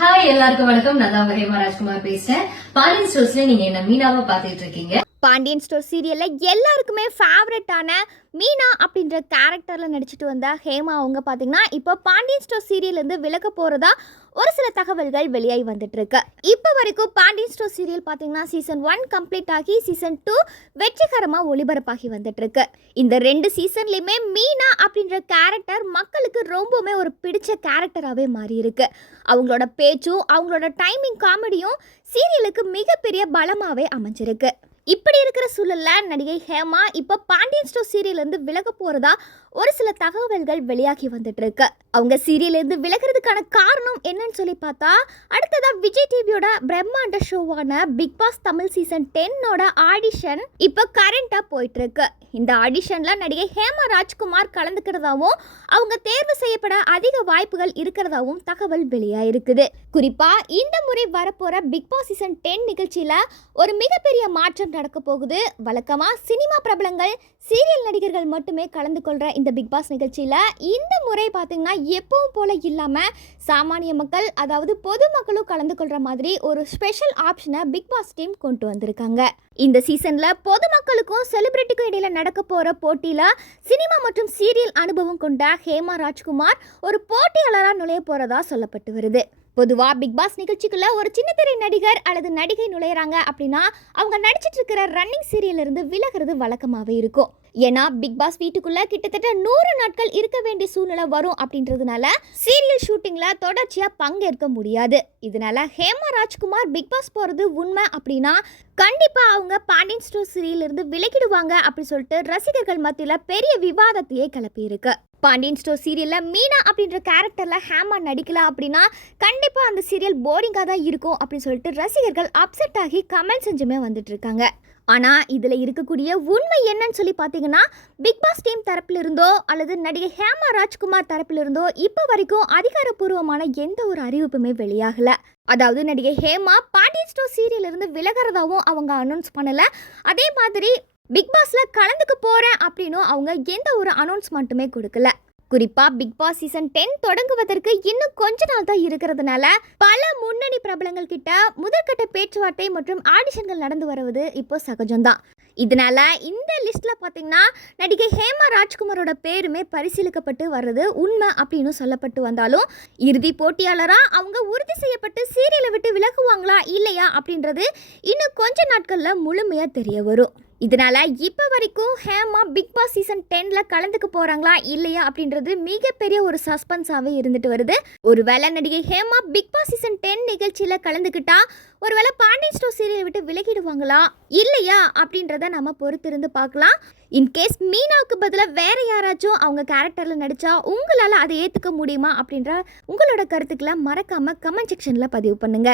Hi எல்லாருக்கும் வணக்கம். நான் தான் ஹேமா ராஜ்குமார் பேசுறேன். பாண்டியன் ஸ்டோர்ஸ்ல நீங்க என்ன மீனாவை பாத்துட்டு இருக்கீங்க. பாண்டியன் ஸ்டோர் சீரியல்ல எல்லாருக்குமே ஃபேவரட்டான மீனா அப்படின்ற கேரக்டர்ல நடிச்சிட்டு வந்த ஹேமா அவங்க பாத்தீங்கன்னா இப்போ பாண்டியன் ஸ்டோர் சீரியல்லேருந்து விலக போறதா ஒரு சில தகவல்கள் வெளியாகி வந்துட்டு இருக்கு. இப்போ வரைக்கும் பாண்டியன் ஸ்டோர் சீரியல் பார்த்தீங்கன்னா சீசன் 1 கம்ப்ளீட் ஆகி சீசன் 2 வெற்றிகரமாக ஒளிபரப்பாகி வந்துட்டு இருக்கு. இந்த 2 சீசன்லையுமே மீனா அப்படின்ற கேரக்டர் மக்களுக்கு ரொம்பவுமே ஒரு பிடிச்ச கேரக்டராகவே மாறி இருக்கு. அவங்களோட பேச்சும் அவங்களோட டைமிங் காமெடியும் சீரியலுக்கு மிகப்பெரிய பலமாகவே அமைஞ்சிருக்கு. இப்படி இருக்கிற சூழல்ல நடிகை ஹேமா இப்போ பாண்டியன் ஸ்டோர் சீரியல்லேருந்து விலக போறதா ஒரு சில தகவல்கள் வெளியாகி வந்துட்டு இருக்கு. அவங்க சீரியல்லேருந்து விலகிறதுக்கான காரணம் என்னன்னு சொல்லி பார்த்தா, அடுத்ததா விஜய் டிவியோட பிரம்மாண்ட ஷோவான Bigg Boss Tamil season 10 audition இப்போ கரண்டா போயிட்டு இருக்கு. இந்த ஆடிஷன்ல நடிகை ஹேமா ராஜ்குமார் கலந்துக்கிறதாவும் அவங்க தேர்வு செய்யப்பட அதிக வாய்ப்புகள் இருக்கிறதாவும் தகவல் வெளியாயிருக்குது. குறிப்பா இந்த முறை வரப்போற பிக் பாஸ் சீசன் 10 நிகழ்ச்சியில ஒரு மிகப்பெரிய மாற்றம் நடக்க போகுது. வழக்கமா சினிமா பிரபலங்கள் சீரியல் நடிகர்கள் மட்டுமே கலந்து கொள்ற இந்த பிக் பாஸ் நிகழ்ச்சியில இந்த முறை பார்த்தீங்கன்னா எப்பவும் போல இல்லாம சாமானிய மக்கள், அதாவது பொதுமக்களும் கலந்து கொள்ற மாதிரி ஒரு ஸ்பெஷல் ஆப்ஷனை பிக் பாஸ் டீம் கொண்டு வந்திருக்காங்க. இந்த சீசன்ல பொதுமக்களுக்கும் செலிபிரிட்டிக்கும் இடையில நடக்க போற போட்டியில சினிமா மற்றும் சீரியல் அனுபவம் கொண்ட ஹேமா ராஜ்குமார் ஒரு போட்டியாளராக நுழைய போறதா சொல்லப்பட்டு வருது. பொதுவாக பிக் பாஸ் நிகழ்ச்சிக்குள்ள ஒரு சின்னத்திரை நடிகர் அல்லது நடிகை நுழையிறாங்க அப்படின்னா அவங்க நடிச்சிட்டு இருக்கிற ரன்னிங் சீரியல்ல இருந்து விலகிறது வழக்கமாகவே இருக்கும். ஏன்னா பிக் பாஸ் வீட்டுக்குள்ள கிட்டத்தட்ட 100 நாட்கள் இருக்க வேண்டிய சூழ்நிலை வரும் அப்படின்றதுனால சீரியல் ஷூட்டிங்ல தொடர்ச்சியா பங்கேற்க முடியாது. இதனால ஹேமா ராஜ்குமார் பிக் பாஸ் போறது உண்மை அப்படின்னா கண்டிப்பா அவங்க பாண்டியன் ஸ்டோர் சீரியல் இருந்து விலகிடுவாங்க அப்படின்னு சொல்லிட்டு ரசிகர்கள் மத்தியில பெரிய விவாதத்தையே கிளப்பி இருக்கு. பாண்டியன் ஸ்டோர் சீரியல்ல மீனா அப்படின்ற கேரக்டர்ல ஹேமா நடிக்கல அப்படின்னா கண்டிப்பா அந்த சீரியல் போரிங்கா தான் இருக்கும் அப்படின்னு சொல்லிட்டு ரசிகர்கள் அப்செட் ஆகி கமெண்ட் செஞ்சுமே வந்துட்டு இருக்காங்க. ஆனா இதுல இருக்கக்கூடிய உண்மை என்னன்னு சொல்லி பாத்தீங்கன்னா, பிக் பாஸ் டீம் தரப்புல இருந்தோ அல்லது நடிகை ஹேமா ராஜ்குமார் தரப்புல இருந்தோ இப்போ வரைக்கும் அதிகாரப்பூர்வமான எந்த ஒரு அறிவிப்புமே வெளியாகல. அதாவது நடிகை ஹேமா பாண்டியன் ஸ்டோர் சீரியல் இருந்து விலகிறதாவும் அவங்க அனௌன்ஸ் பண்ணல. அதே மாதிரி பிக் பாஸ்ல கலந்துக்க போறேன் அப்படின்னு அவங்க எந்த ஒரு அனௌன்ஸ்மெண்ட்டுமே கொடுக்கல. குறிப்பா பிக் பாஸ் சீசன் 10 தொடங்குவதற்கு இன்னும் கொஞ்ச நாள் தான் இருக்கிறதுனால பல முன்னணி பிரபலங்கள் கிட்ட முதற்கட்ட பேச்சுவார்த்தை மற்றும் ஆடிஷன்கள் நடந்து வருவது இப்போ சகஜம்தான். இதனால இந்த லிஸ்ட்ல பாத்தீங்கன்னா நடிகை ஹேமா ராஜ்குமாரோட பேருமே பரிசீலிக்கப்பட்டு வர்றது உண்மை அப்படின்னு சொல்லப்பட்டு வந்தாலும் இறுதி போட்டியாளரா அவங்க உறுதி செய்யப்பட்டு சீரியலை விட்டு விலகுவாங்களா இல்லையா அப்படின்றது இன்னும் கொஞ்ச நாட்கள்ல முழுமையா தெரிய வரும். இதனால இப்போ வரைக்கும் ஹேமா பிக் பாஸ் சீசன் 10ல கலந்துக்க போறாங்களா இல்லையா அப்படின்றது மிகப்பெரிய ஒரு சஸ்பென்ஸாகவே இருந்துட்டு வருது. ஒருவேளை நடிகை ஹேமா பிக் பாஸ் சீசன் 10 நிகழ்ச்சியில கலந்துக்கிட்டா ஒருவேளை பாண்டியன் ஸ்டோர் சீரியலை விட்டு விலகிடுவாங்களா இல்லையா அப்படின்றத நம்ம பொறுத்திருந்து பார்க்கலாம். இன்கேஸ் மீனாவுக்கு பதிலாக வேற யாராச்சும் அவங்க கேரக்டர்ல நடிச்சா உங்களால அதை ஏத்துக்க முடியுமா அப்படின்ற உங்களோட கருத்துக்களை மறக்காம கமெண்ட் செக்ஷன்ல பதிவு பண்ணுங்க.